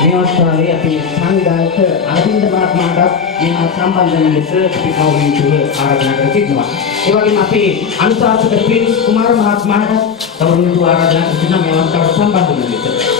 මේ අවස්ථාවේ අපි සංවිධායක අරවින්ද මහත්මයාට මේ සම්බන්ධ වෙන ලෙස අපි කවුරුන්තුව ආරාධනා කර සිටිනවා. ඒ වගේම අපි අනුශාසක ප්‍රින්ස් කුමාර මහත්මයාට කවුරුන්තුව ආරාධනා කර සිටිනවා මේ අවස්ථාවට සම්බන්ධ වෙන ලෙස.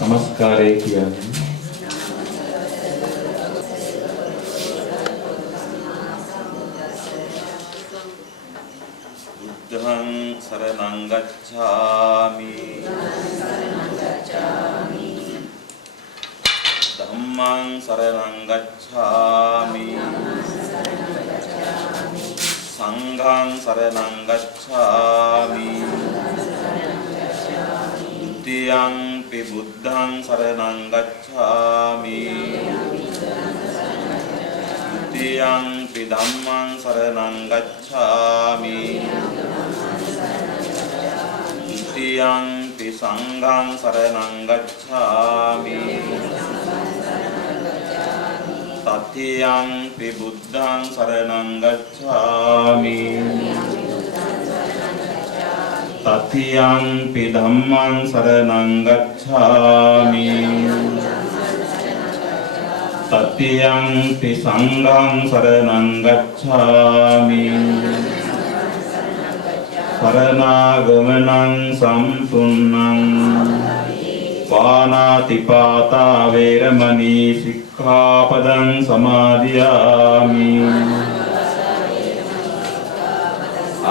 නමස්කාරය කියන්නේ බුද්ධං සරණං ගච්ඡාමි ධම්මං සරණං ගච්ඡාමි සංඝං සරණං ගච්ඡාමි द्वितीयंपि बुद्धं शरणं गच्छामि द्वितीयंपि धम्मं शरणं गच्छामि द्वितीयंपि संघं शरणं गच्छामि तृतीयंपि बुद्धं शरणं गच्छामि तृतीयंपि धम्मं शरणं गच्छामि तृतीयंपि संघं शरणं गच्छामि शरणागमनं सम्पूर्णं पाणातिपाता वैरमणि सिक्खापदं समादियामि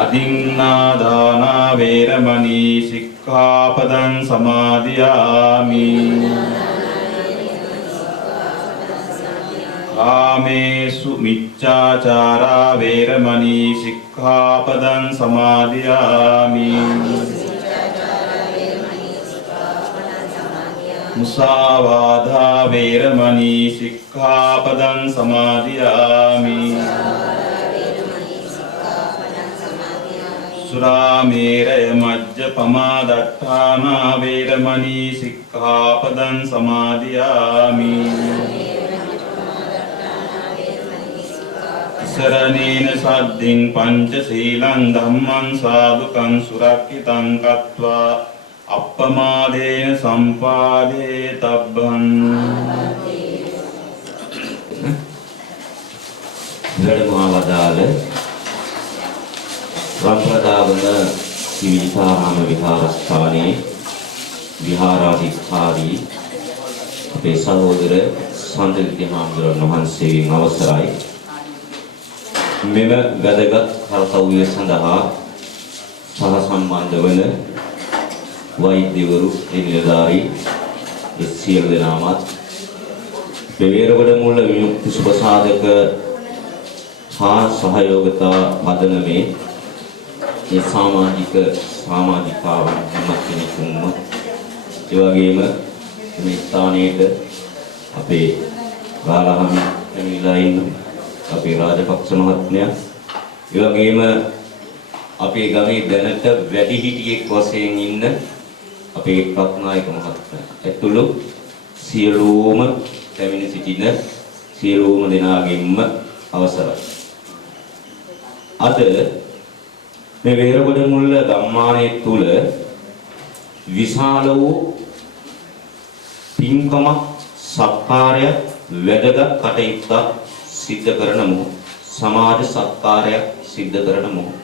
अदिन्नादाना वैरमणि सिक्खापदं समादियामि कामेषु मिच्छाचारा वैरमणि सिक्खापदं समादियामि मुसावाधा वैरमणि सिक्खापदं समादियामि සුරාමේරය මජ්ජපමා දට්ඨානා වේරමණී සික්ඛාපදං සමාදියාමි. සරණේන සද්දින් පංචශීලං ධම්මං සාදුකං සුරක්ඛිතං කତ୍වා අප්පමාදේන සම්පාදේ තබ්බං. වැඩමවදාළ රම්පදාවන සිවිතාරාම විහාරස්ථානයේ විහාරාධිකාරී අපේ සහෝදර සඳලිති හාමුදුරන් වහන්සේගෙන් අවසරයි මෙම වැදගත් කර්තව්‍ය සඳහා සහ සම්බන්ධ වන වෛද්‍යවරු නිලධාරී සියලු දෙනාමත් බෙවේරගොඩ මුල්ල විමුක්ති සුබසාධක හා සහයෝගතා පදනමේ මේ සමාජිකාවන් හැම කෙනෙකුම ඒ වගේම මේ ස්ථානයේට අපේ ගාලහම ඇවිල්ලා ඉන්න අපේ රාජපක්ෂ මහත්මයා ඒ වගේම අපේ ගමේ දැනට වැඩිහිටියෙක් වශයෙන් ඉන්න අපේ රත්නායක මහත්මයා ඇතුළු සියලුම පැමිණ සිටින සියලුම දෙනාගෙන්ම අවසරයි. අද මේ වේරගොඩ මුල්ල ගම්මානයේ තුල විශාල වූ පින්කම සත්කාරය වැදගත් කටයුත්තක් සිද්ධ කරන මොහොත සමාජ සත්කාරයක් සිද්ධ කරන මොහොත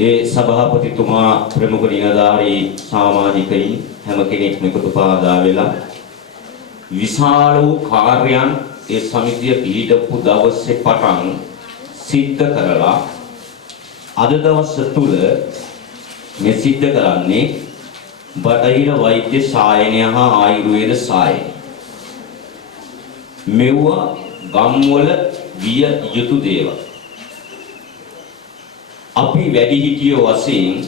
ඒ සභාපතිතුමා ප්‍රමුඛ නිලධාරී සමාජිකයින් හැම කෙනෙක්ම එකතු පාදා වෙලා විශාල වූ කාර්යයන් ඒ සමිතිය පිළිපදපු දවසේ පටන් සිද්ධ කරලා අද දවස තුල මේ සිද්ධ කරන්නේ බටහිර වෛද්‍ය සායනය හා ආයුර්වේද සායනය. මෙවුවා ගම්වල විය යුතු දේවල්. අපි වැඩිහිටියෝ වශයෙන්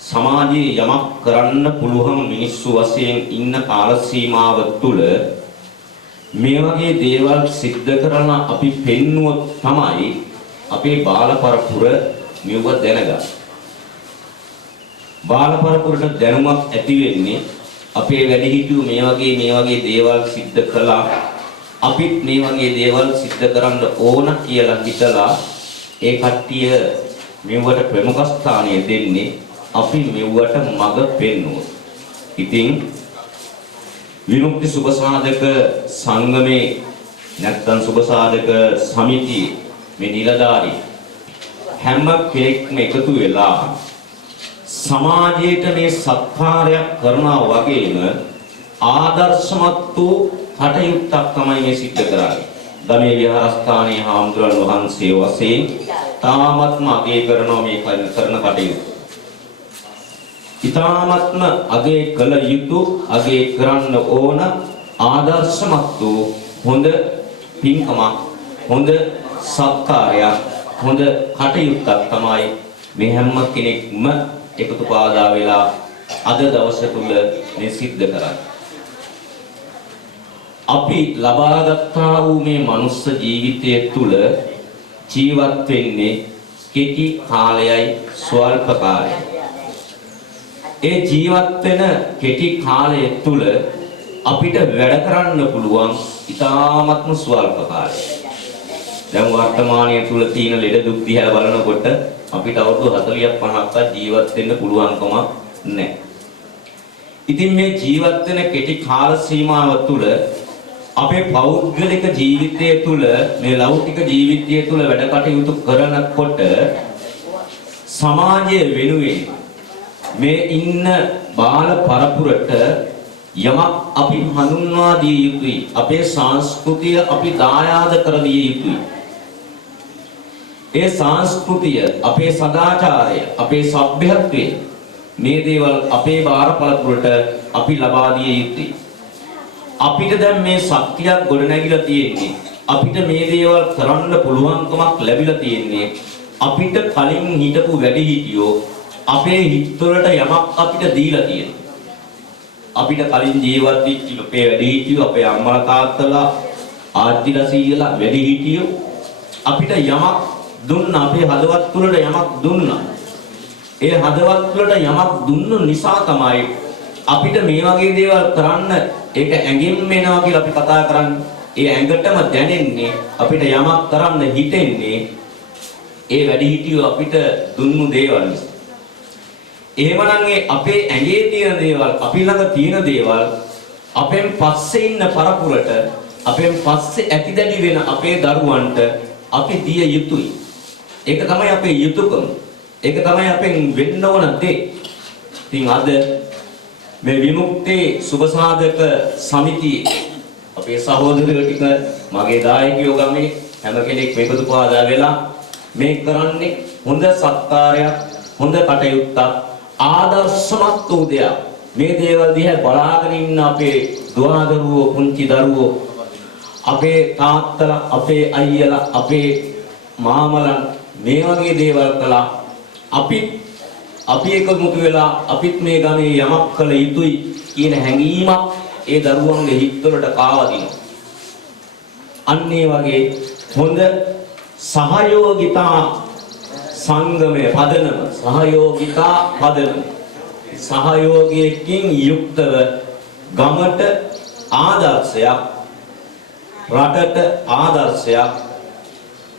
සමාජයේ යමක් කරන්න පුළුවන් මිනිස්සු වශයෙන් ඉන්න කාල සීමාව තුළ මේ වගේ දේවල් සිද්ධ කරන අපි පෙන්නුවොත් තමයි අපේ බාල පරපුර මෙව දැනගන්න. බාල පරපුරට දැනුමක් ඇති වෙන්නේ අපේ වැඩිහිටියෝ මේ වගේ දේවල් සිද්ධ කළා අපිත් මේ වගේ දේවල් සිද්ධ කරන්න ඕන කියලා හිතලා ඒ කට්ටිය මෙවට ප්‍රමුඛ ස්ථානය දෙන්නේ අපි මෙවට මඟ පෙන්වුවොත්. ඉතින් විමුක්ති සුබසාධක සංගමේ නැත්නම් සුබසාධක සමිතියේ මේ නිලධාරී හැම කෙනෙක්ම එකතු වෙලා සමාජයට මේ සත්කාරයක් කරනවා වගේම ආදර්ශමත් වූ කටයුත්තක් තමයි මේ සිද්ධ කරන්නේ. ගමේ විහාරස්ථානයේ හාමුදුරන් වහන්සේ වශයෙන් තාමත්ම අගය කරනවා මේ කරන කටයුතු. ඊ타මත්ම අගය කළ යුතු අගය කරන්න ඕන ආදර්ශමත් වූ හොඳ පින්කමක් හොඳ සත්කාරයක් හොඳ කටයුත්තක් තමයි මේ හැම කෙනෙක්ම එකතු පාදා වෙලා අද දවස තුල මේ සිද්ධ කරන්නේ. අපි ලබාගත්තා වූ මේ මනුස්ස ජීවිතය තුල ජීවත් වෙන්නේ කෙටි කාලයයි ස්වල්ප කාලයයි. ඒ ජීවත් වෙන කෙටි කාලය තුල අපිට වැඩ කරන්න පුළුවන් ඉතාමත්ම ස්වල්ප කාලයක්. දැන් වර්තමානයේ තුල තියෙන ලෙඩ දුක් දිහා බලනකොට අපිට අවුරුදු 40ක් 50ක් ජීවත් වෙන්න පුළුවන්කම නැහැ. ඉතින් මේ ජීවත් වෙන කෙටි කාල සීමාව තුල අපේ පෞද්ගලික ජීවිතය තුල මේ ලෞකික ජීවිතය තුල වැඩ කටයුතු කරනකොට සමාජය වෙනුවෙන් මේ ඉන්න බාල පරපුරට යමක් අපි හඳුන්වා දිය යුතුයි. අපේ සංස්කෘතිය අපි දායාද කර දිය යුතුයි. ඒ සංස්කෘතිය අපේ සදාචාරය අපේ සભ્યත්වය මේ දේවල් අපේ බාල පරපුරට අපි ලබා දිය යුතුයි. අපිට දැන් මේ ශක්තියක් ගොඩනැගිලා තියෙන්නේ අපිට මේ දේවල් කරන්න පුළුවන්කමක් ලැබිලා තියෙන්නේ අපිට කලින් හිටපු වැඩිහිටියෝ අපේ හිතවලට යමක් අපිට දීලා තියෙනවා. අපිට කලින් ජීවත් වෙච්ච අපේ වැඩිහිටියෝ අපේ අම්මලා තාත්තලා ආච්චිලා සීයලා වැඩිහිටියෝ අපිට යමක් දුන්නා. අපේ හදවත් තුළට යමක් දුන්නා. ඒ හදවත් තුළට යමක් දුන්නු නිසා තමයි අපිට මේ වගේ දේවල් කරන්න ඒක ඇඟින් එනවා කියලා අපි කතා කරන්නේ. ඒ ඇඟටම දැනෙන්නේ අපිට යමක් කරන්න හිතෙන්නේ ඒ වැඩිහිටියෝ අපිට දුන්නු දේවල් නිසා. එහෙමනම් ඒ අපේ ඇඟේ තියෙන දේවල්, අපි ළඟ තියෙන දේවල් අපෙන් පස්සේ ඉන්න පරපුරට, අපෙන් පස්සේ ඇතිදැඩි වෙන අපේ දරුවන්ට අපි දිය යුතුයි. ඒක තමයි අපේ යුතුයකම. ඒක තමයි අපෙන් වෙන්න ඕන දේ. ඉතින් අද මේ විමුක්ති සුබසාධක සමිතියේ අපේ සහෝදරයෝ ටික, මගේ දායකයෝ ගමේ හැම කෙනෙක් මේකතු පාදා වෙලා මේ කරන්නේ හොඳ සත්කාරයක්, හොඳ කටයුත්තක්, ආදර්ශමත් වූ දෙයක්. මේ දේවල් දිහා බලාගෙන ඉන්න අපේ දුවදරුවෝ, පුංචි දරුවෝ, අපේ තාත්තලා, අපේ අයියලා, අපේ මාමලන් මේ වගේ දේවල් කළා. අපි එකමුතු වෙලා අපිත් මේ ගමේ යමක් කළ යුතුයි කියන හැඟීමක් ඒ දරුවන්ගේ හිත්වලට කාවදිනවා. අන්න ඒ වගේ හොඳ සහයෝගිතා සංගමයේ පදනම, සහයෝගිතා පදනම, සහයෝගයකින් යුක්තව ගමට ආදර්ශයක්, රටට ආදර්ශයක්,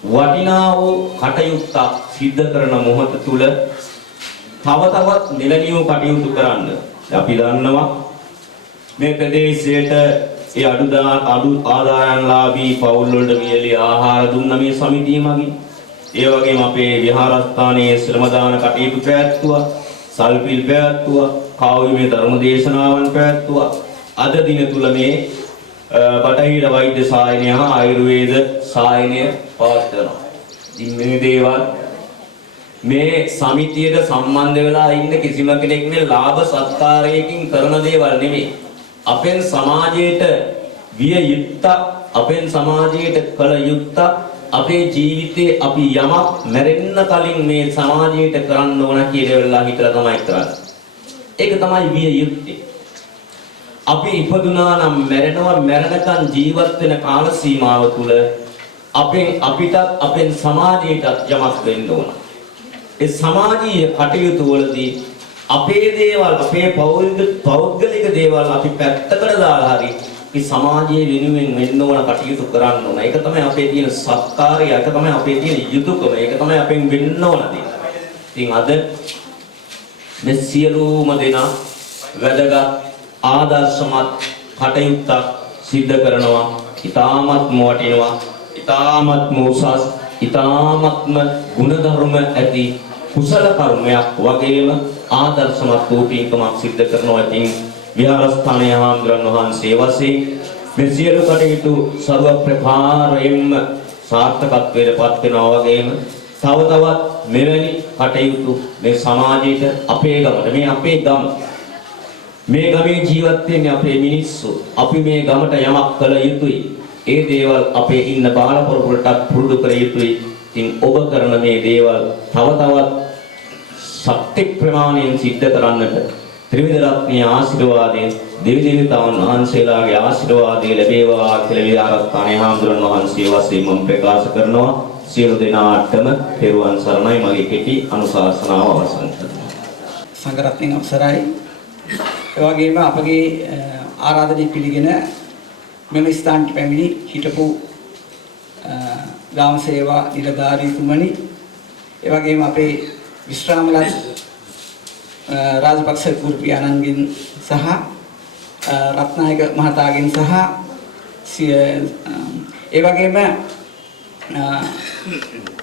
වටිනා වූ කටයුත්තක් සිද්ධ කරන මොහොත තුල තව තවත් මෙලණියෝ කටයුතු කරන්න අපි දන්නවා. මේ ප්‍රදේශයට ඒ අඩු ආදායම්ලාභී පවුල් වලට මියලි ආහාර දුන්න මේ සමිතිය මගින්. ඒ වගේම අපේ විහාරස්ථානයේ ශ්‍රම දාන කටයුතු පැවැත්තුවා, සල්පිල් පැවැත්තුවා, කාව්‍යමය ධර්ම දේශනාවන් පැවැත්තුවා. අද දින තුල මේ බටහිර වෛද්‍ය සායනය හා ආයුර්වේද සායනය පවත්වනවා. ඉතින් මේ දේවල් මේ සමිතියට සම්බන්ධ වෙලා ඉන්න කිසිම කෙනෙක් මේ ලාභ සත්කාරයකින් කරන දේවල් නෙමෙයි. අපෙන් සමාජයට විය යුත්තක්, අපෙන් සමාජයට කළ යුත්තක්, අපේ ජීවිතේ අපි යමක් මැරෙන්න කලින් මේ සමාජයට කරන්න ඕන කියලා හිතලා තමයි කරන්නේ. ඒක තමයි විය යුත්තේ. අපි ඉපදුනා නම් මැරෙනවා, මැරෙනකන් ජීවත් වෙන කාල සීමාව තුල අපිටත් අපෙන් සමාජයටත් යමක් වෙන්න ඕන. ඒ සමාජීය කටයුතු වලදී අපේ දේවල්, අපේ පෞද්ගලික දේවල් අපි පැත්තකට දාලා හරි මේ සමාජයේ වෙනුවෙන් වෙන්න ඕන කටයුතු කරන්න ඕන. ඒක තමයි අපේ තියෙන සත්කාරය, ඒක තමයි අපේ තියෙන යුතුයකම, ඒක තමයි අපෙන් වෙන්න ඕන දේ. ඉතින් අද මේ සියලුම දෙනා වැදගත් ආදර්ශමත් කටයුත්තක් සිද්ධ කරනවා. ඊ타මත්ම වටිනවා, ඊ타මත්ම උසස්, ඊ타මත්ම ගුණධර්ම ඇති කුසල කර්මයක් වගේම ආදර්ශමත් වූ පින්කමක් සිද්ධ කරනවා. ඉතින් විහාරස්ථානයේ ආම්ද්‍රන් වහන්සේ වශයෙන් මේ සියලු කටයුතු සර්ව ප්‍රකාරයෙන්ම සාර්ථකත්වයට පත් වෙනවා වගේම තව තවත් මෙවැනි කටයුතු මේ සමාජයට, අපේ ගමට, මේ අපේ ගම, මේ ගමේ ජීවත් වෙන අපේ මිනිස්සු, අපි මේ ගමට යමක් කළ යුතුයි. ඒ දේවල් අපේ ඉන්න බාලපොරපුරටත් පුරුදු කර යුතුයි. ඉතින් ඔබ කරන මේ දේවල් තව තවත් ශක්ති ප්‍රමාණයෙන් සිද්ධ කරන්නට ත්‍රිවිධ රත්නයේ ආශිර්වාදයෙන්, දෙවි දේවතාවුන් වහන්සේලාගේ ආශිර්වාදය ලැබේවා කියලා විහාරස්ථානයේ ආම්දුරන් වහන්සේ වශයෙන් මම ප්‍රකාශ කරනවා. සියලු දෙනාටම පෙරවන් සරණයි. මගේ කෙටි අනුශාසනාව අවසන් කරනවා. සංඝ රත්නයේ අවසරයි. ඒ වගේම අපගේ ආරාධනය පිළිගෙන මෙම ස්ථානට පැමිණි හිටපු ග්‍රාම සේවා නිලධාරීතුමනි, ඒ වගේම අපේ විශ්‍රාමලත් රාජපක්ෂ ගුරු පියාණන්ගෙන් සහ රත්නායක මහතාගෙන් සහ ඒ වගේම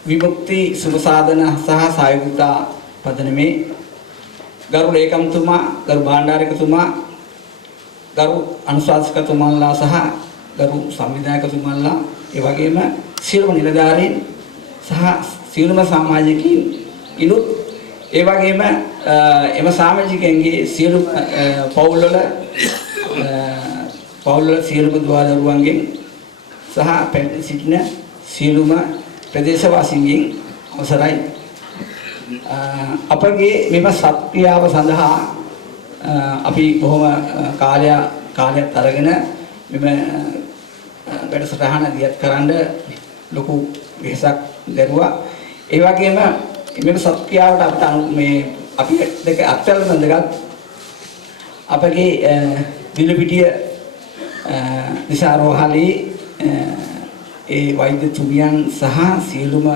විමුක්ති සුබසාධන සහ සායුක්තා පදනමේ ගරු ලේකම්තුමා, ගරු භාණ්ඩාරිකතුමා, ගරු අනුශාසකතුමන්ලා සහ ගරු සංවිධායකතුමන්ලා, ඒ වගේම සියලුම නිලධාරීන් සහ සියලුම සමාජිකයින් ඉනුත්, ඒ වගේම එම සමාජිකයන්ගේ සියලු පවුල්වල සියලුම දුවදරුවන්ගෙන් සහ පැමිණ සිටින සියලුම ප්‍රදේශවාසීන්ගෙන් අවසරයි. අපගේ මෙම සත්ක්‍රියාව සඳහා අපි බොහොම කාලයක් අරගෙන මෙම වැඩසටහන දියත් කරන්න ලොකු වෙහසක් දැරුවා. ඒ වගේම මේ සත්ක්‍රියාවට අපිට මේ අපි දෙක අත්‍යවශ්‍ය දෙකක් අපගේ දිලපිටිය දිසාරෝහලේ ඒ වෛද්‍යතුමියන් සහ සියලුම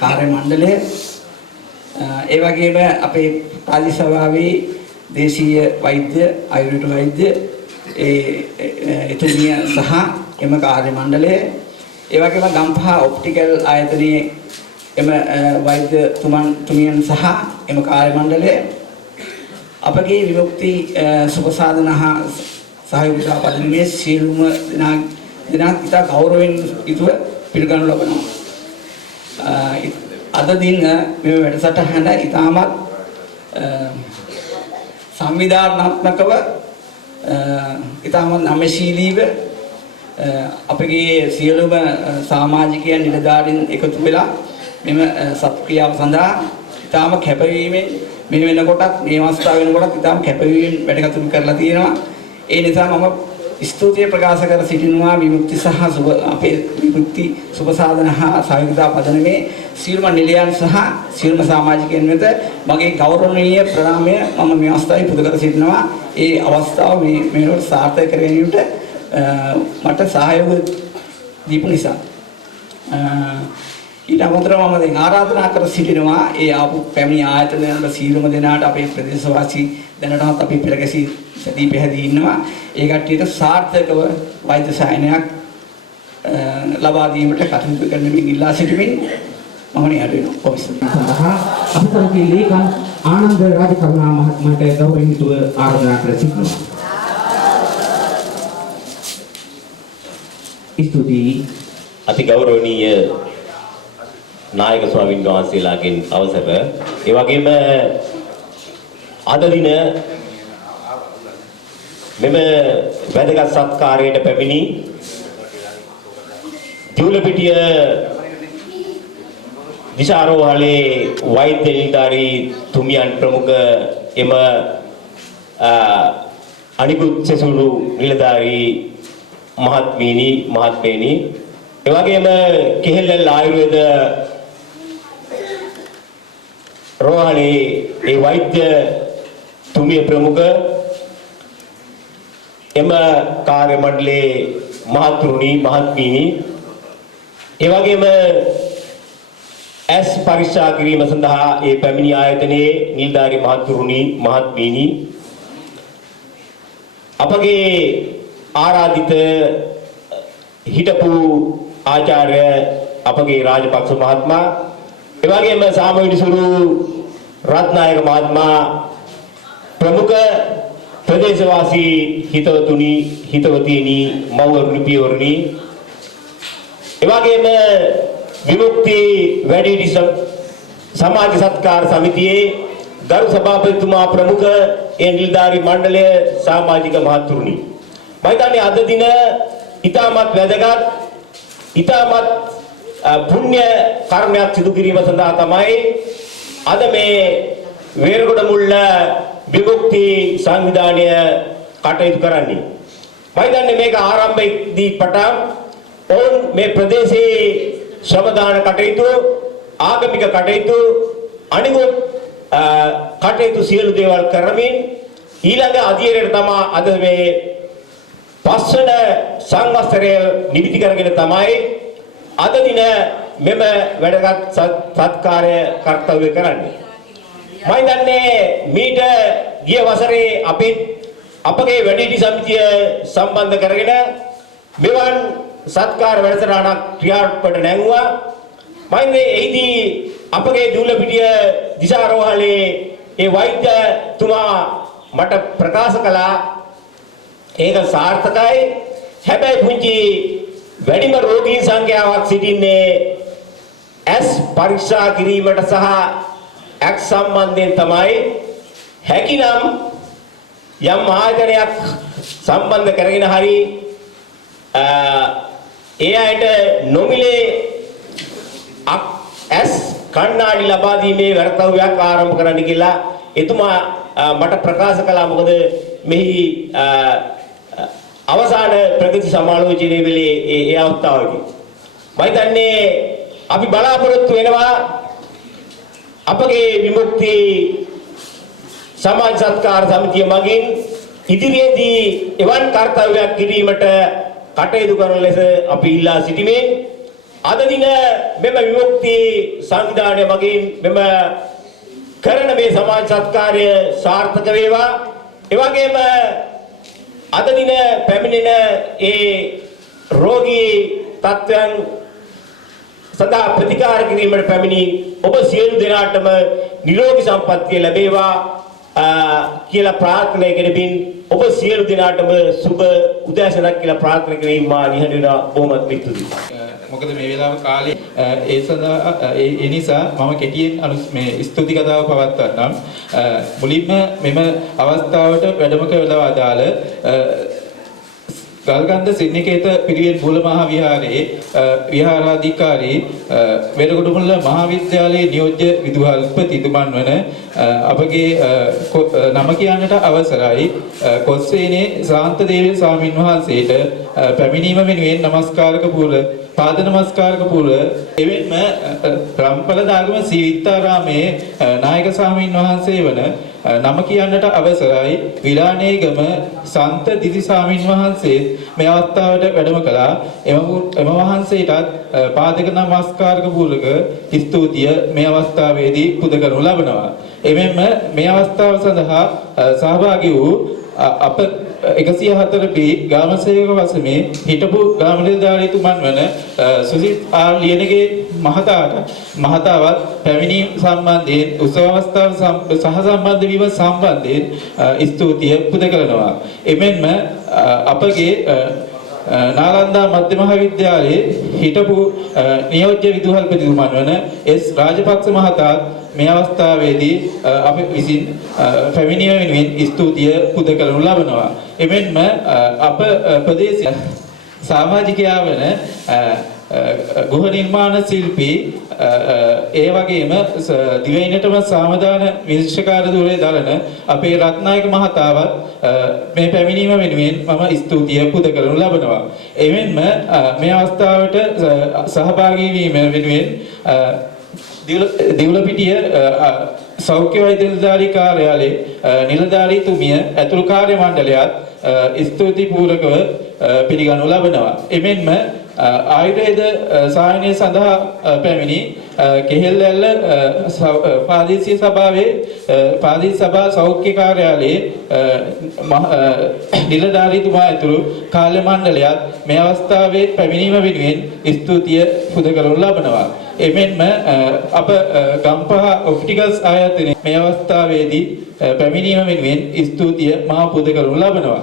කාර්ය මණ්ඩලය ඒ වගේම අපේ රාජ්‍ය සභාවේ දේශීය වෛද්‍ය ආයුර්වේද වෛද්‍ය එතුමිය සහ එම කාර්ය මණ්ඩලය ඒ වගේම ගම්පහ ඔප්ටිකල් ආයතනයේ එම වෛද්‍යතුමියන් සහ එම කාර්ය මණ්ඩලය අපගේ විමුක්ති සුපසාධන හා සහයෝගිතා පදනමේ සියලුම දෙනා ඉතා ගෞරවයෙන් යුතුව පිළිගනු ලබනවා. අද දින මේ වැඩසටහන ඉතාමත් සංවිධානාත්මකව ඉතාමත් නමශීලීව අපගේ සියලුම සමාජිකයන් නිලධාරීන් එකතු වෙලා මෙම සත්ක්‍රියාව සඳහා ඉතාම කැපවීමෙන් මේ වෙනකොටත් මේ අවස්ථාව වෙනකොටත් ඉතාම කැපවීමෙන් වැඩ කටයුතු කරලා තියෙනවා. ඒ නිසා මම ස්තුතිය ප්‍රකාශ කර සිටිනවා විමුක්ති සහ අපේ විමුක්ති සුපසාධන හා සහයෝගිතා පදනමේ සියලුම නිලයන් සහ සියලුම සමාජිකයන් වෙත මගේ ගෞරවනීය ප්‍රණාමය මම මේ අවස්ථාවේ පුද කර සිටිනවා. ඒ අවස්ථාව මේකට සාර්ථක කර ගැනීමට මට සහයෝගය දීපු නිසා ඊට අමතරව මම දැන් ආරාධනා කර සිටිනවා ඒ ආපු පැමිණි ආයතන වල සියලුම දෙනාට අපේ ප්‍රදේශවාසී දැනටමත් අපි පෙරගැසී සැදී පැහැදී ඉන්නවා. ඒ කට්ටියට සාර්ථකව වෛද්‍ය සායනයක් ලබා දීමට කටයුතු කරන මේ ඉල්ලා සිටිමින් මම නිහඬ වෙනවා. කොහොමද? සඳහා අපතරගේ ලේකම් ආනන්ද රාජකරුණා මහත්මයාට ගෞරවයෙන් යුතුව ආරාධනා කර සිටිනවා. ස්තුතියි. අති ගෞරවනීය නායක ස්වාමීන් වහන්සේලාගෙන් අවසර ඒ වගේම අද දින මෙම වැදගත් සත්කාරයට පැමිණි දිවුලපිටිය දිසාරෝහලේ වෛද්‍ය නිලධාරී තුමියන් ප්‍රමුඛ එම අනිකුත් සෙසුළු නිලධාරී මහත්මේනි ඒ වගේම කෙහෙල්ලල් ආයුර්වේද රෝහලේ ඒ වෛද්‍ය තුමිය ප්‍රමුඛ එම කාර්ය මණ්ඩලයේ මහතුරුනි මහත්මීනි ඒ වගේම ඇස් පරීක්ෂා කිරීම සඳහා ඒ පැමිණි ආයතනයේ නිලධාරී මහතුරුනි මහත්මීනි අපගේ ආරාධිත හිටපු ආචාර්ය අපගේ රාජපක්ෂ මහත්මයා ඒ වගේම සාමවිනිසුරු රත්නායක මහත්මයා ප්‍රමුඛ ප්‍රදේශවාසී හිතවතුනි හිතවතිනි මව්වරුනි පියවරුනි ඒ වගේම විමුක්ති වැඩිහිටි සමාජ සත්කාර සමිතියේ ගරු සභාපතිතුමා ප්‍රමුඛ ඒ නිලධාරී මණ්ඩලය සමාජික මහතුරුනි මම හිතන්නේ අද දින ඉතාමත් වැදගත් ඉතාමත් පුණ්‍ය කර්මයක් සිදු කිරීම සඳහා තමයි අද මේ වේරගොඩ මුල්ල විමුක්ති සංවිධානය කටයුතු කරන්නේ. මම හිතන්නේ මේක ආරම්භයේදී පටන් ඔවුන් මේ ප්‍රදේශයේ ශ්‍රමදාන කටයුතු ආගමික කටයුතු අනිකුත් කටයුතු සියලු දේවල් කරමින් ඊළඟ අධීරයට තමයි අද මේ පස්වන සංවත්සරය නිමිති කරගෙන තමයි අද දින මෙම වැඩගත් සත්කාරය කර්තව්‍ය කරන්නේ. මම දන්නේ මීට ගිය වසරේ අපගේ වැඩිහිටි සමිතිය සම්බන්ධ කරගෙන මෙවන් සත්කාර වැඩසටහනක් ක්‍රියාත්මකට නැංගුවා. මම මේ එහිදී අපගේ දිවුලපිටිය දිසාරෝහලේ ඒ වෛද්‍යතුමා මට ප්‍රකාශ කළා ඒක සාර්ථකයි. හැබැයි පුංචි වැඩිම රෝගීන් සංඛ්‍යාවක් සිටින්නේ ඇස් පරීක්ෂා කිරීමට සහ ඇක් සම්බන්ධයෙන් තමයි. හැකිනම් යම් ආයතනයක් සම්බන්ධ කරගෙන හරි ඒ අයට නොමිලේ ඇස් කණ්ණාඩි ලබා දීමේ වර්තව්‍යයක් ආරම්භ කරන්න කියලා එතුමා මට ප්‍රකාශ කළා. මොකද මෙහි අවසාන ප්‍රගති සමාලෝචනයේ වෙලේ ඒ අවස්ථාවේදී මම හිතන්නේ අපි බලාපොරොත්තු වෙනවා අපගේ විමුක්ති සමාජ සත්කාර සමිතිය මගින් ඉදිරියේදී එවන් කාර්යයක් කිරීමට කටයුතු කරන ලෙස අපි ඉල්ලා සිටිමින් අද දින මෙම විමුක්ති සංවිධානය මගින් මෙම කරන මේ සමාජ සත්කාරය සාර්ථක වේවා. ඒ වගේම අද දින පැමිණෙන ඒ රෝගී තත්ත්වයන් සදා ප්‍රතිකාර කිරීමට පැමිණි ඔබ සියලු දෙනාටම නිරෝගී සම්පන්නිය ලැබේවා කියලා ප්‍රාර්ථනා කරමින් ඔබ සියලු දෙනාටම සුබ උදෑසනක් කියලා ප්‍රාර්ථනා කිරීම මා නිහඬ වෙනවා. බොහොමත් පිංතුයි. මොකද මේ වෙලාව කාලේ ඒ සඳහා ඒ නිසා මම කෙටියෙන් මේ ස්තුති කතාව පවත්වන්නම්. මුලින්ම මෙම අවස්ථාවට වැඩම කළා අදාළ ගල්ගන්ද සින්නිකේත පිරිවෙන් මූලමහා විහාරයේ විහාරාධිකාරී වෙරගොඩමුල්ල මහාවිද්‍යාලයේ නියෝජ්‍ය විදුහල්පතිතුමන් වන අපගේ නම කියන්නට අවසරයි කොස්සේනේ ශාන්තදේව ස්වාමින් වහන්සේට පැමිණීම වෙනුවෙන් নমස්කාරක පූර්ව පාද නමස්කාරක පූර්ව එවෙන්ම රම්පලදාගම සීවිත්තාරාමේ නායක ස්වාමින් වහන්සේ වන නම කියන්නට අවසරයි විරාණේගම සන්ත දිසි ස්වාමින් වහන්සේ මේ අවස්ථාවට වැඩම කළා. එම වහන්සේටත් පාදක නමස්කාරක පූර්වක ස්තුතිය මේ අවස්ථාවේදී පුද කරනු ලබනවා. එමෙන්ම මේ අවස්ථාව සඳහා සහභාගී වූ අප 104 B ගාමසේවක වසමේ හිටපු ග්‍රාම නිලධාරීතුමන් වන සුසිත් ආර් ලියනගේ මහතාවත් පැමිණීම සම්බන්ධයෙන් උත්සව අවස්ථාව සහ සම්බන්ධ වීම සම්බන්ධයෙන් ස්තුතිය පුද කරනවා. එමෙන්ම අපගේ නාලන්දා මධ්‍ය මහාවිද්‍යාලයේ හිටපු නියෝජ්‍ය විදුහල්පතිතුමන් වන එස් රාජපක්ෂ මහතාත් මේ අවස්ථාවේදී අපි විසින් පැමිණීම වෙනුවෙන් ස්තුතිය පුද කරනු ලබනවා. එමෙන්ම අප ප්‍රදේශයේ සමාජිකයා වන ගෘහ නිර්මාණ ශිල්පී ඒ වගේම දිවයිනටම සමාදාන විනිශ්චයකාර ධුරය දරන අපේ රත්නායක මහතාවත් මේ පැමිණීම වෙනුවෙන් මම ස්තුතිය පුද කරනු ලබනවා. එමෙන්ම මේ අවස්ථාවට සහභාගී වීම වෙනුවෙන් දිවුලපිටිය සෞඛ්‍ය වෛද්‍ය නිලධාරී කාර්යාලයේ නිලධාරීතුමිය ඇතුළු කාර්ය මණ්ඩලයත් ස්තුති පූර්වකව පිළිගනු ලබනවා. එමෙන්ම ආයුර්වේද සායනය සඳහා පැමිණි කෙහෙල්ඇල්ල ප්‍රාදේශීය සභාවේ ප්‍රාදේශීය සභා සෞඛ්‍ය කාර්යාලයේ නිලධාරීතුමා ඇතුළු කාර්ය මණ්ඩලයත් මේ අවස්ථාවේ පැමිණීම වෙනුවෙන් ස්තුතිය පුද කරනු ලබනවා. එමෙන්ම අප ගම්පහ ඔප්ටිකල්ස් ආයතනයේ මේ අවස්ථාවේදී පැමිණීම වෙනුවෙන් ස්තුතිය මා පුද කරනු ලබනවා.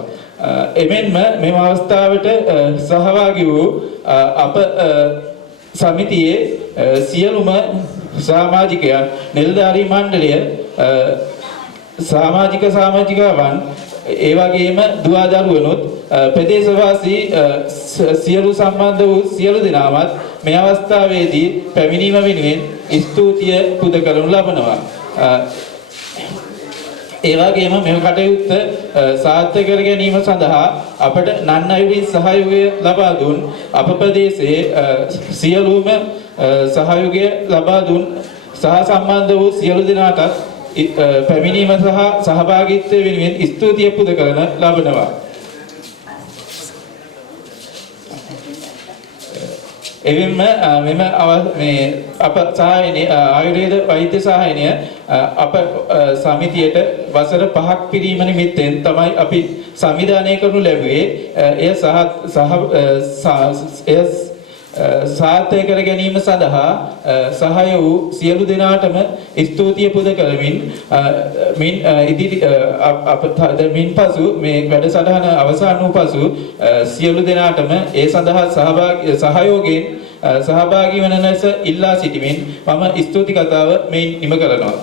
එමෙන්ම මෙම අවස්ථාවට සහභාගී වූ අප සමිතියේ සියලුම සමාජිකයන් නිලධාරී මණ්ඩලය සමාජිකවන් ඒ වගේම දුවදරුවනුත් ප්‍රදේශවාසී සියලු සම්බන්ධ වූ සියලු දෙනාමත් මේ අවස්ථාවේදී පැමිණීම වෙනුවෙන් ස්තුතිය පුද කරනු ලබනවා. ඒ වගේම මෙම කටයුත්ත සාර්ථක කර ගැනීම සඳහා අපට නන්නයුරින් සහයෝගය ලබා දුන් අප ප්‍රදේශයේ සියලුම සහයෝගය ලබා දුන් සහ සම්බන්ධ වූ සියලු දෙනාටත් පැමිණීම සහ සහභාගීත්වය වෙනුවෙන් ස්තුතිය පුද කරන ලබනවා. එවින්ම මෙම මේ අප සහායනය ආයුර්වේද වෛද්‍ය සහායනය අප සමිතියට වසර 5ක් පිරීම නිමිත්තෙන් තමයි අපි සංවිධානය කරනු ලැබුවේ. එය සාර්ථක කර ගැනීම සඳහා සහාය වූ සියලු දෙනාටම ස්තුතිය පුද කරමින් මින්පසු මේ වැඩසටහන අවසන් වූ පසු සියලු දෙනාටම ඒ සඳහා සහයෝගයෙන් සහභාගී වන ලෙස ඉල්ලා සිටිමින් මම ස්තුති කතාව මේ නිම කරනවා.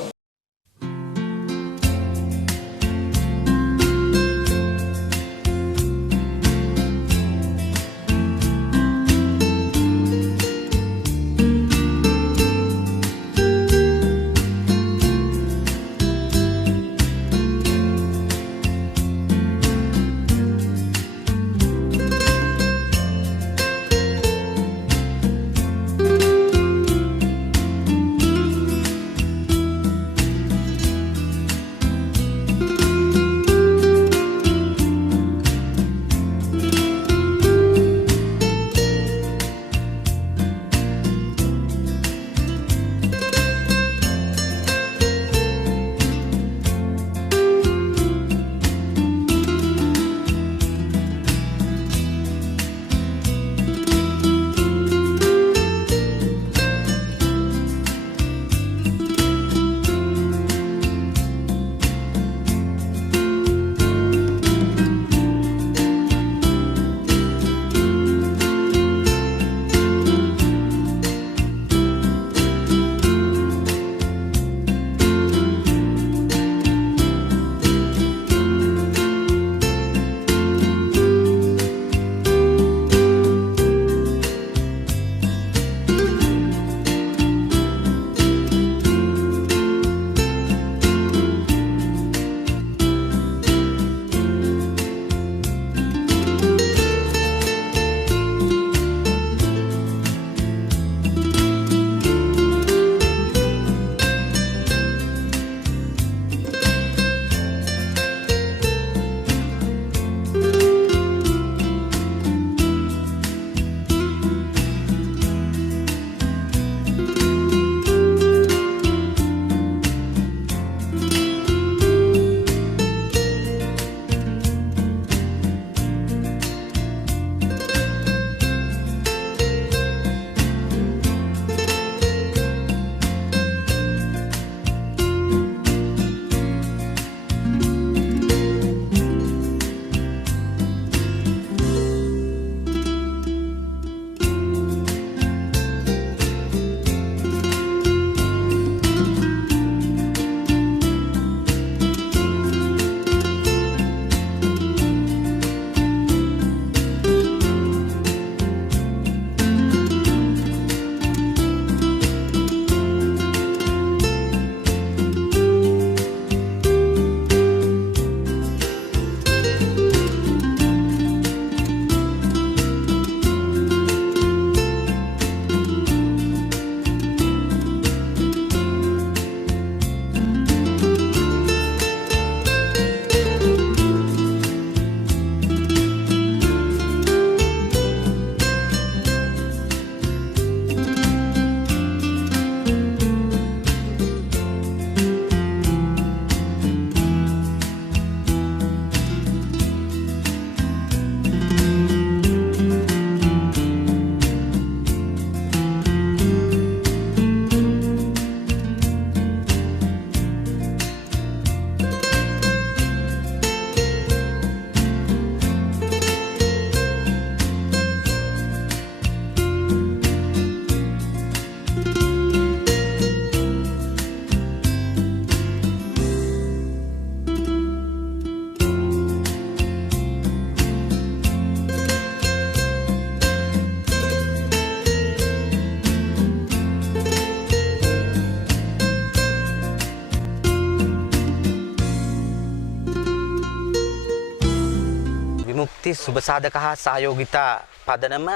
විමුක්ති සුබසාධක හා සහයෝගිතා පදනම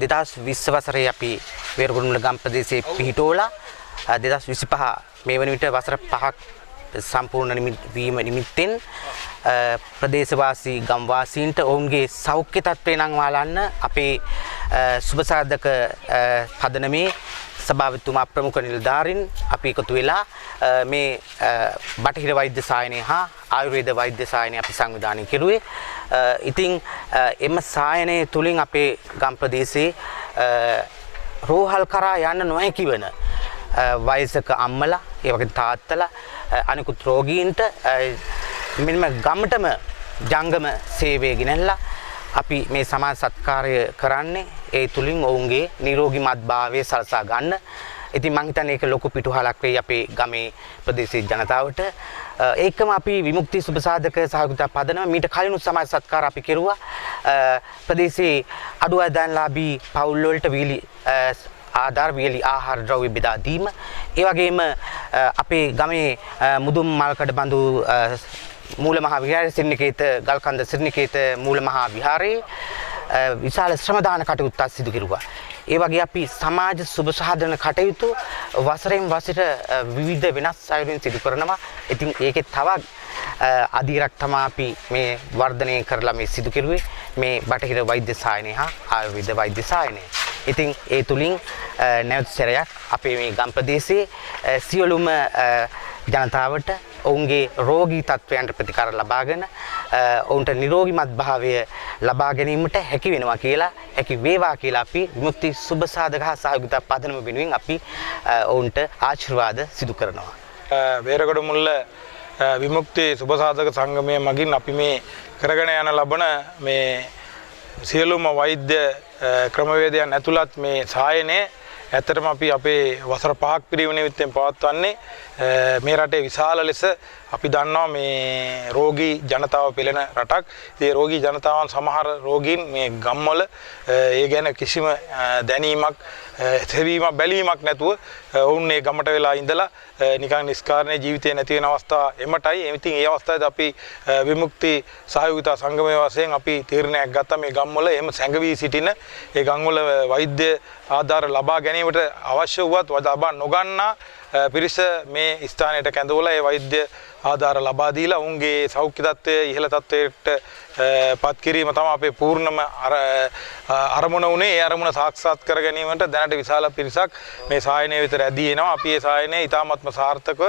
2020 වසරේ අපි වේරගොඩමුල්ල ගම් ප්‍රදේශයේ පිහිටෝලා 2025 මේ වන විට වසර 5ක් සම්පූර්ණ වීම නිමිත්තෙන් ප්‍රදේශවාසී ගම්වාසීන්ට ඔවුන්ගේ සෞඛ්‍ය තත්ත්වය නම් වාලන්න අපේ සුබසාධක පදනමේ සභාපතිතුමා ප්‍රමුඛ නිලධාරීන් අපි එකතු වෙලා මේ බටහිර වෛද්‍ය සායනය හා ආයුර්වේද වෛද්‍ය සායනය අපි සංවිධානය කෙරුවේ. ඉතින් එම සායනය තුලින් අපේ ගම් ප්‍රදේශයේ රෝහල් කරා යන්න නොහැකි වන වයසක අම්මලා, ඒ වගේ තාත්තලා, අනිකුත් රෝගීන්ට මෙන්න ගමටම ජංගම සේවය ගෙනල්ලා අපි මේ සමාජ සත්කාරය කරන්නේ ඒ තුලින් ඔවුන්ගේ නිරෝගීමත්භාවය සලසා ගන්න. ඉතින් මම හිතන්නේ ඒක ලොකු පිටුහලක් වෙයි අපේ ගමේ ප්‍රදේශීය ජනතාවට. ඒකම අපි විමුක්ති සුබසාධක සහයෝගිතා පදනම මීට කලින් සමාජ සත්කාර අපි කෙරුවා. ප්‍රදේශයේ අඩු ආදායම්ලාභී පවුල් වලට වීලි ආධාර වීලි ආහාර ද්‍රව්‍ය බෙදා දීම. ඒ වගේම අපේ ගමේ මුදුන් මල්කඩ බඳු මූල මහා විහාරයේ සිරිනිකේත ගල්කන්ද සිරිනිකේත මූල මහා විහාරයේ විශාල ශ්‍රමදාන කටයුත්තක් සිදු කෙරුවා. ඒ වගේ අපි සමාජ සුබ සාධන කටයුතු වසරෙන් වසරට විවිධ වෙනස් අයුරින් සිදු කරනවා. ඉතින් ඒකේ තවත් අධීරක් තමයි අපි මේ වර්ධනය කරලා මේ සිදු කෙරුවේ මේ බටහිර වෛද්‍ය සායනය හා ආයුර්වේද වෛද්‍ය සායනය. ඉතින් ඒ තුලින් නැවත සැරයක් අපේ මේ ගම් ප්‍රදේශයේ සියලුම ජනතාවට ඔවුන්ගේ රෝගී තත්ත්වයන්ට ප්‍රතිකාර ලබාගෙන ඔවුන්ට නිරෝගීමත් භාවය ලබා ගැනීමට හැකි වෙනවා කියලා හැකි වේවා කියලා අපි විමුක්ති සුබසාධක හා සහයෝගිතා පදනම වෙනුවෙන් අපි ඔවුන්ට ආශිර්වාද සිදු කරනවා. වේරගොඩමුල්ල විමුක්ති සුබසාධක සංගමය මගින් අපි මේ කරගෙන යන ලබන මේ සියලුම වෛද්‍ය ක්‍රමවේදයන් ඇතුළත් මේ සායනය ඇත්තටම අපි අපේ වසර 5ක් පිරීම නිමිත්තෙන් පවත්වන්නේ මේ රටේ විශාල ලෙස අපි දන්නවා මේ රෝගී ජනතාව පෙළෙන රටක්. ඒ රෝගී ජනතාවන් සමහර රෝගීන් මේ ගම්වල ඒ ගැන කිසිම දැනීමක් සෙවීමක් බැලීමක් නැතුව ඔවුන් මේ ගමට වෙලා ඉඳලා නිකන් නිස්කාරණේ ජීවිතේ නැති වෙන අවස්ථා එමටයි. ඉතින් ඒ අවස්ථාවේදී අපි විමුක්ති සහයෝගිතා සංගමයේ වශයෙන් අපි තීරණයක් ගත්තා මේ ගම්වල එහෙම සැඟවී සිටින ඒ ගම්වල වෛද්‍ය ආධාර ලබා ගැනීමට අවශ්‍ය වුවත් ලබා නොගන්නා පිරිස මේ ස්ථානයට කැඳවලා ඒ වෛද්‍ය ආධාර ලබා දීලා උන්ගේ සෞඛ්‍ය තත්ත්වය ඉහළ තත්ත්වයට පත් කිරීම තමයි අපේ පූර්ණම අරමුණ උනේ. ඒ අරමුණ සාක්ෂාත් කර ගැනීමට දැනට විශාල පිරිසක් මේ සායනය විතර ඇදී එනවා. අපි මේ සායනය ඉතාමත්ම සාර්ථකව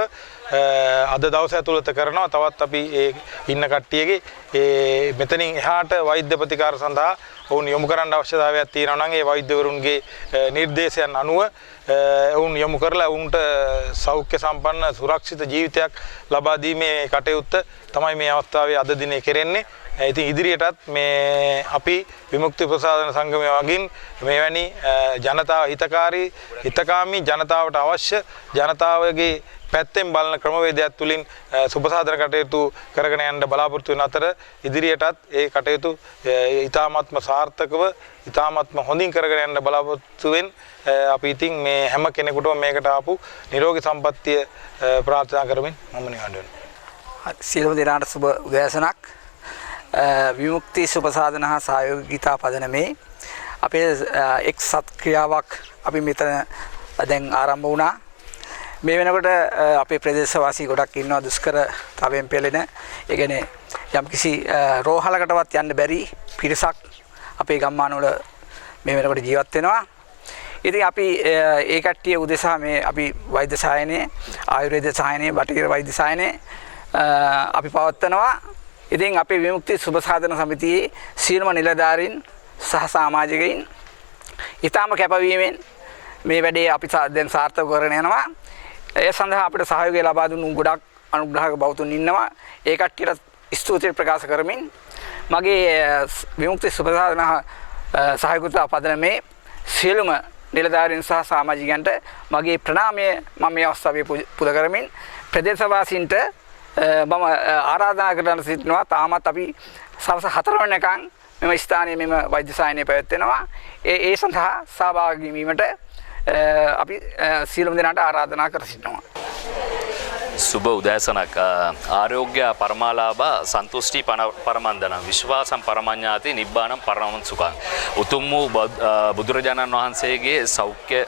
අද දවස ඇතුළත කරනවා. තවත් අපි ඒ ඉන්න කට්ටියගේ මෙතනින් එහාට වෛද්‍ය ප්‍රතිකාර සඳහා ඔවුන් යොමු කරන්න අවශ්‍යතාවයක් තියෙනවා නම් ඒ වෛද්‍යවරුන්ගේ නිර්දේශයන් අනුව ඔවුන් යොමු කරලා ඔවුන්ට සෞඛ්‍ය සම්පන්න සුරක්ෂිත ජීවිතයක් ලබා දීමේ කටයුත්ත තමයි මේ අවස්ථාවේ අද දිනේ කෙරෙන්නේ. ඉතින් ඉදිරියටත් මේ අපි විමුක්ති ප්‍රසාදන සංගමය වගින් මෙවැනි ජනතාව හිතකාමී ජනතාවට අවශ්‍ය ජනතාවගේ පැත්තෙන් බලන ක්‍රමවේදයක් තුලින් සුබසාධන කටයුතු කරගෙන යන්න බලාපොරොත්තු වෙන අතර ඉදිරියටත් ඒ කටයුතු ඊ타ත්ම සාර්ථකව ඊ타ත්ම හොඳින් කරගෙන යන්න බලාපොරොත්තු වෙන අපි ඉතින් මේ හැම කෙනෙකුටම මේකට ආපු නිරෝගී සම්පන්නිය ප්‍රාර්ථනා කරමින් මම නිහඬ වෙනවා. සියලුම දෙනාට සුබ උදෑසනක්. විමුක්ති සුබසාධන හා සහයෝගිතා පදනමේ අපේ එක් සත්ක්‍රියාවක් අපි මෙතන දැන් ආරම්භ වුණා. මේ වෙනකොට අපේ ප්‍රදේශවාසී ගොඩක් ඉන්නවා දුෂ්කරතාවයෙන් පෙළෙන. ඒ කියන්නේ යම්කිසි රෝහලකටවත් යන්න බැරි පිරිසක් අපේ ගම්මානවල මේ වෙනකොට ජීවත් වෙනවා. ඉතින් අපි ඒ කට්ටිය උදෙසා මේ අපි වෛද්‍ය සායනයේ ආයුර්වේද සායනයේ බටහිර වෛද්‍ය සායනයේ අපි පවත්වනවා. ඉතින් අපේ විමුක්ති සුබසාධන සමිතියේ සියලුම නිලධාරීන් සහ සමාජිකයින් ඊටම කැපවීමෙන් මේ වැඩේ අපි දැන් සාර්ථක කරගෙන යනවා. ඒ සඳහා අපිට සහයෝගය ලබා දුන්නු ගොඩක් අනුග්‍රහක බෞතුන් ඉන්නවා. ඒ කට්ටියට ස්තුතිය ප්‍රකාශ කරමින් මගේ විමුක්ති සුබසාධන සහයෝගිතා පදනමේ සියලුම නිලධාරීන් සහ සමාජිකයන්ට මගේ ප්‍රණාමය මම මේ අවස්ථාවේ පුද කරමින් ප්‍රදේශවාසීන්ට මම ආරාධනා කරන සිටිනවා. තාමත් අපි සවස් 4 වෙනිකන් මෙම ස්ථානයේ මෙම වෛද්‍ය සායනය පැවැත්වෙනවා. ඒ සඳහා සහභාගී වීමට අපි සියලුම දෙනාට ආරාධනා කර සිටිනවා. සුබ උදෑසනක් ආරෝග්‍ය පරමාලාභ සන්තුෂ්ටි පරමන්දන විශ්වාසම් පරමඤ්ඤාති නිබ්බානම් පරමං සුඛං උතුම් වූ බුදුරජාණන් වහන්සේගේ සෞඛ්‍ය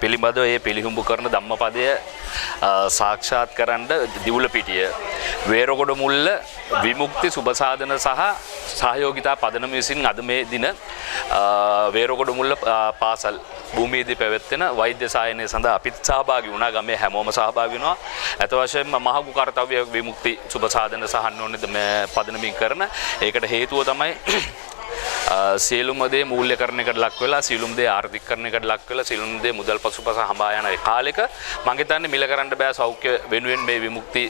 පිළිබඳව ඒ පිළිහුඹු කරන ධම්මපදය සාක්ෂාත් කරන්න දිවුලපිටිය වේරගොඩ මුල්ල විමුක්ති සුබසාධන සහ සහයෝගිතා පදනම විසින් අද මේ දින වේරගොඩ මුල්ල පාසල් භූමියේදී පැවැත්වෙන වෛද්‍ය සායනය සඳහා අපිත් සහභාගී වුණා. ගමේ හැමෝම සහභාගී වෙනවා. අත වශයෙන්ම මහගු කාර්යය විමුක්ති සුබසාධන සහ අන්‍යෝන්‍ය මේ පදනමින් කරන ඒකට හේතුව තමයි සියලුම දේ මූල්‍යකරණයකට ලක් වෙලා සියලුම දේ ආර්ථිකකරණයකට ලක් වෙලා සියලුම දේ මුදල් පසුපස හඹා යන ඒ කාලෙක මම හිතන්නේ මිල කරන්න බෑ සෞඛ්‍ය වෙනුවෙන් මේ විමුක්ති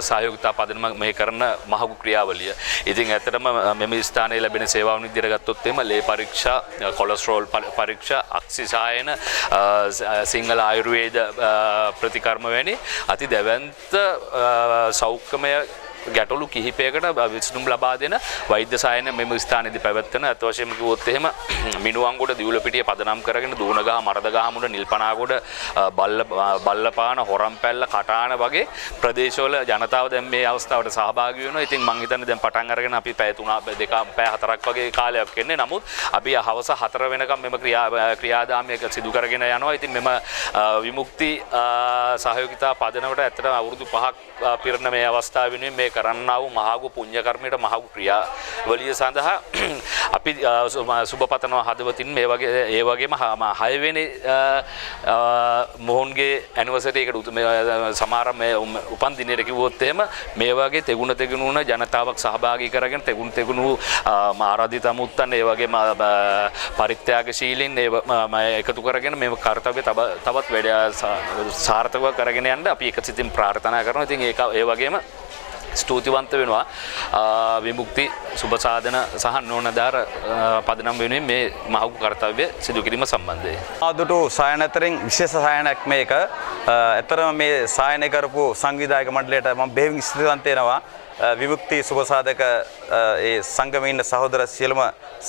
සහයෝගිතා පදනම මේ කරන මහගු ක්‍රියාවලිය. ඉතින් ඇත්තටම මෙම ස්ථානයේ ලැබෙන සේවාවන් විදිහට ගත්තොත් එimhe ලේ පරීක්ෂා, කොලෙස්ටරෝල් පරීක්ෂා, අක්සිසායන, සිංහල ආයුර්වේද ප්‍රතිකර්ම වැනි අති දැවැන්ත සෞඛ්‍යමය ගැටලු කිහිපයකට විසඳුම් ලබා දෙන වෛද්‍ය සායන මෙම ස්ථානයේදී පැවැත්වෙන අත වශයෙන්ම කිව්වොත් එහෙම මිනුවන්ගොඩ දිවුලපිටිය පදනම් කරගෙන දූනගහ මරදගහ මුල නිල්පනාගොඩ බල්ලපාන හොරම්පැල්ල කටාන වගේ ප්‍රදේශවල ජනතාව දැන් මේ අවස්ථාවට සහභාගී වෙනවා. ඉතින් මම හිතන්නේ දැන් පටන් අරගෙන අපි පැය 4ක් වගේ කාලයක් වෙන්නේ. නමුත් අපි හවස 4 වෙනකම් මෙම ක්‍රියාදාමයක සිදු කරගෙන යනවා. ඉතින් මෙම විමුක්ති සහයෝගිතා පදනමට ඇත්තටම අවුරුදු 5ක් පිරෙන මේ අවස්ථාව වෙනුවෙන් මේ කරන්නා වූ මහගු පුණ්‍ය කර්මයට මහගු ක්‍රියාවලිය සඳහා අපි සුබපතනවා හදවතින් මේ වගේ ඒ වගේම 6 වෙනි මොහොන්ගේ ඇනිවර්සරි එකට සමාරම්භ මේ උපන් දිනේට කිව්වොත් එහෙම මේ වගේ තෙගුණ ජනතාවක් සහභාගී කරගෙන තෙගුණු ආරාධිත මුත්තන් ඒ වගේම පරිත්‍යාගශීලීන් එකතු කරගෙන මේ කාර්යය තවත් වැඩ සාර්ථකව කරගෙන යන්න අපි එකසිතින් ප්‍රාර්ථනා කරනවා. ඉතින් ඒක ඒ වගේම ස්තුතිවන්ත වෙනවා විමුක්ති සුබසාධන සහ නෝනදාර පදනම් වෙනුවෙන් මේ මහගු කාර්යය සිදු කිරීම සම්බන්ධයෙන් ආදුටු සායන අතරින් විශේෂ සායනයක් මේක. ඇත්තරම මේ සායනය කරපු සංවිධායක මණ්ඩලයට මම බෙහෙවින් ස්තුතිවන්ත වෙනවා. විමුක්ති සුබසාධක ඒ සංගමේ ඉන්න සහෝදර සියලුම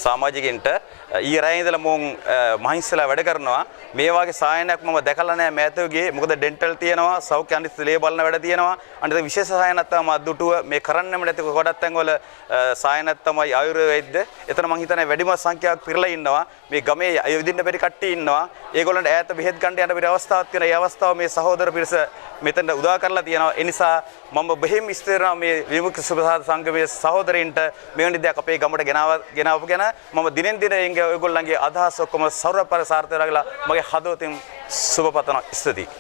සමාජිකයින්ට ඊයේ රෑ ඉඳලා මම මහින්සලා වැඩ කරනවා. මේ වගේ සායනයක් මම දැකලා නැහැ මෑතකගේ. මොකද ඩෙන්ටල් තියෙනවා, සෞඛ්‍ය අනිත් ලේ බලන වැඩ තියෙනවා. අනිත් විශේෂ සායනක් තමයි අද්දුටුව මේ කරන්නෙම නැති ගොඩක් තැන්වල සායනක් තමයි ආයුර්වේද. එතන මම හිතන්නේ වැඩිම සංඛ්‍යාවක් පිරලා ඉන්නවා. මේ ගමේ අයවිදින්න බැරි කට්ටිය ඉන්නවා. ඒගොල්ලන්ට ඈත බෙහෙත් ගන්න යන බැරි අවස්ථාවක් තියෙනවා. ඒ අවස්ථාව මේ සහෝදර පිරිස මෙතන උදා කරලා තියෙනවා. ඒ නිසා මම බෙහෙම ඉස්තරනවා මේ විමුක්ති සුබසාධ සංගමයේ සහෝදරින්ට මෙවැනි දෙයක් අපේ ගමට ගෙනාවු ගැන මම දිනෙන් දින ඔයගොල්ලන්ගේ අදහස් ඔක්කොම සර්වපර සාර්ථක කරලා මගේ හදවතින් සුබ පතන ස්තුතියි.